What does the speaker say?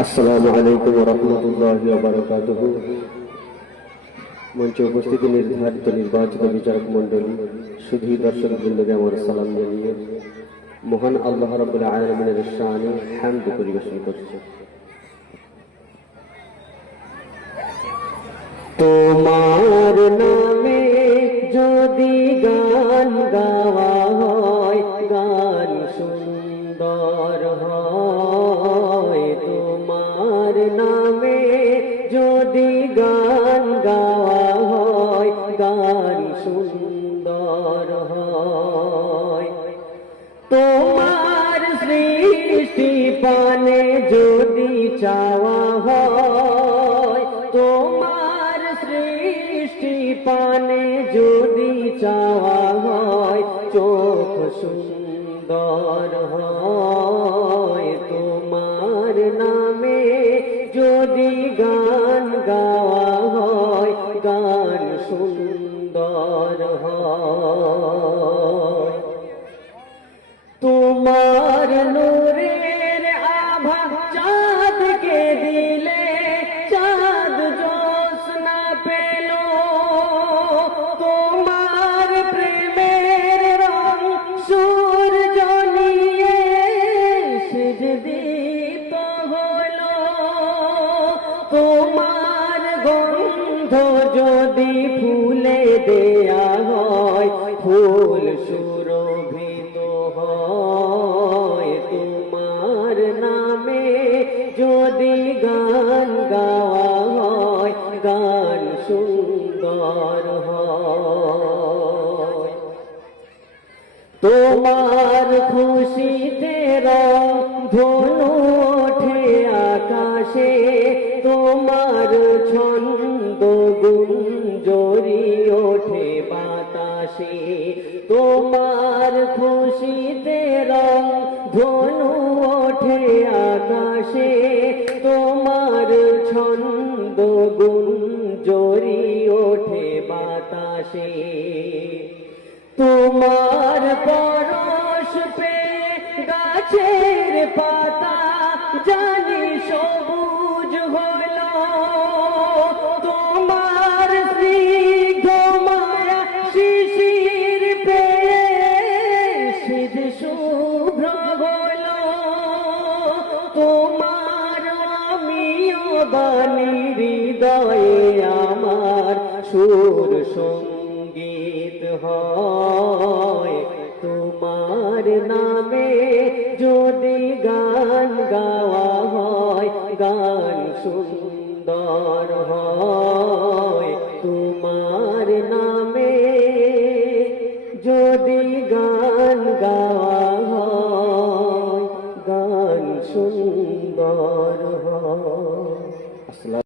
আসসালামু আলাইকুম ওয়া রাহমাতুল্লাহি ওয়া বারাকাতুহু। মঞ্চে উপস্থিত নির্ধারিত নির্বাচিত বিচারক মণ্ডলী, শুধু দর্শকবৃন্দকে আমার সালাম জানিয়ে মহান আল্লাহ রাব্বুল আলামিনের শানে হামদ পরিবেশন করছি। তোমার নামে যদি গান গাওয়া হয়, গান সুন্দর হয়। তোমার নামে যদি গান গাওয়া হয়, গান সুন্দর হয়। তোমার সৃষ্টি পানে যদি চাওয়া হয়, তোমার সৃষ্টি পানে যদি চাওয়া হয়, চোখ সুন্দর হয়। তোমার নামে যদি গান গাওয়া হয়, গান সুন্দর হয়। তোমার নূরের আভা চাঁদকে দিলে চাঁদ জ্যোৎস্না পেল। তোমার প্রেমের রং সূর্য নিয়ে সেজদিত হলো। তোমার গন্ধ যদি ফুলে দেয়া হয়, ফুল সুরভিত হয়। তোমার নামে যদি গান গাওয়া হয়, গান সুন্দর হয়। তোমার খুশিতে রংধনু ওঠে আকাশে, তোমার ছন্দ গুঞ্জরি ওঠে বাতাসে। তোমার খুশিতে রংধনু ওঠে আকাশে, তোমার ছন্দ গুঞ্জরি ওঠে বাতাসে। তোমার পরশ পে গাছের পাতা জানি সবুজ হল। তোমার স্নিগ্ধ মায়া শিশির পেয়ে সিদ্ধ শুভ্র হল। তোমার আমিও বাণী হৃদয়ে আমার সুর সঙ্গীত হয়। তোমার নামে যদি গান গাওয়া হয়, গান সুন্দর হয়। তোমার নামে যদি গান গাওয়া হয়, গান সুন্দর হয়।